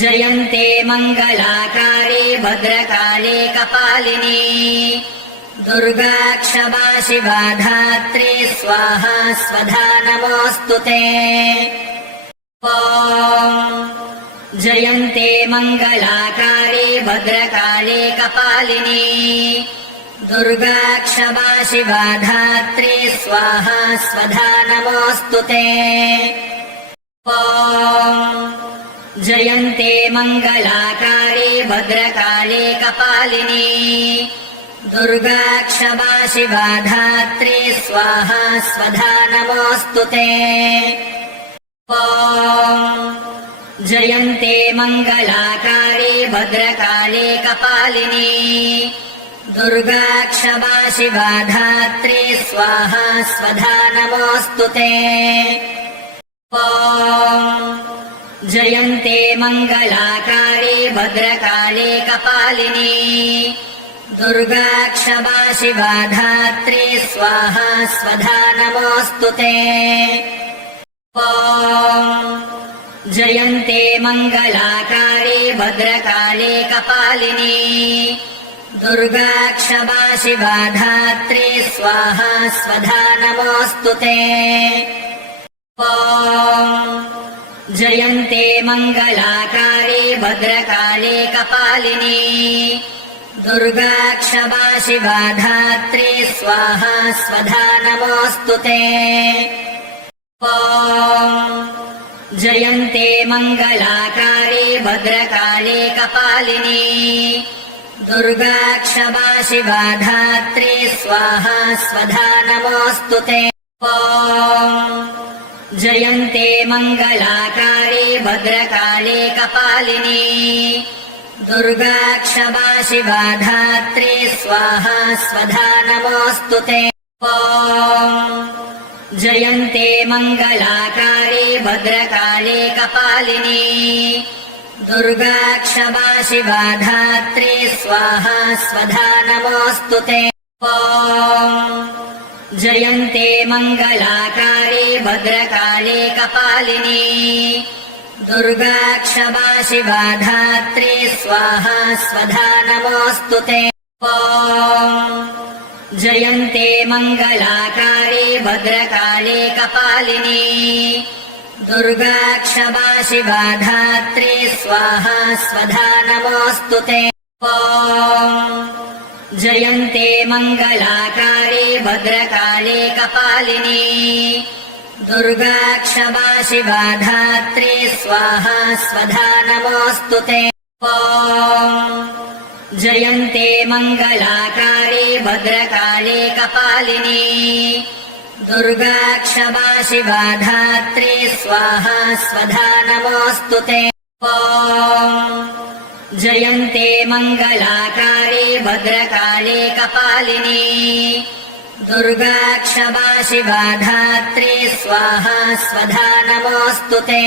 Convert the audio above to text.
जयन्ते मङ्गलाकारे भद्रकाले कपालिनी दुर्गा क्षमा शिवा धात्री स्वाहा स्वधा नमोऽस्तु ते। जयन्ते मङ्गलाकारे भद्रकाले कपालिनी दुर्गा क्षमा शिवा धात्री स्वाहा स्वधा नमोऽस्तु ते। जयन्ते मङ्गलाकारे भद्रकाले कपालिनी दुर्गा क्षमा शिवा धात्री स्वाहा स्वधा नमोऽस्तु ते। जयन्ते मङ्गलाकारे भद्रकाले कपालिनी दुर्गा क्षमा शिवा धात्री स्वाहा स्वधा नमोऽस्तु ते। जयन्ते मङ्गलाकारे भद्रकाले कपालिनी दुर्गा क्षमा शिवा धात्री स्वाहा स्वधा नमोऽस्तु ते। जयन्ते मङ्गलाकारे भद्रकाले कपालिनी दुर्गा क्षमा शिवा धात्री स्वाहा स्वधा नमोऽस्तु ते। जयन्ते मङ्गलाकारे भद्रकाले कपालिनी दुर्गा क्षमा शिवा धात्री स्वाहा स्वधा नमोऽस्तु ते। जयन्ते मङ्गलाकारे भद्रकाले कपालिनी दुर्गा क्षमा शिवा धात्री स्वाहा स्वधा नमोऽस्तु ते। जयन्ते मङ्गलाकारे भद्रकाले कपालिनी दुर्गा क्षमा शिवा धात्री स्वाहा स्वधा नमोऽस्तु ते। जयन्ते मङ्गलाकारे भद्रकाले कपालिनी दुर्गा क्षमा शिवा धात्री स्वाहा स्वधा नमोऽस्तु ते। जयन्ते मङ्गलाकारे भद्रकाले कपालिनी दुर्गा क्षमा शिवा धात्री स्वाहा स्वधा नमोऽस्तु ते। जयन्ते मङ्गलाकारे भद्रकाले कपालिनी दुर्गा क्षमा शिवा धात्री स्वाहा स्वधा नमोऽस्तु ते। जयन्ते मङ्गलाकारे भद्रकाले कपालिनी दुर्गा क्षमा शिवा धात्री स्वाहा स्वधा नमोऽस्तु ते। जयन्ते मङ्गलाकारे भद्रकाले कपालिनी दुर्गा क्षमा शिवा धात्री स्वाहा स्वधा नमोऽस्तु ते। जयन्ते मङ्गलाकारे भद्रकाले कपालिनी दुर्गा क्षमा शिवा धात्री स्वाहा स्वधा नमोऽस्तु ते।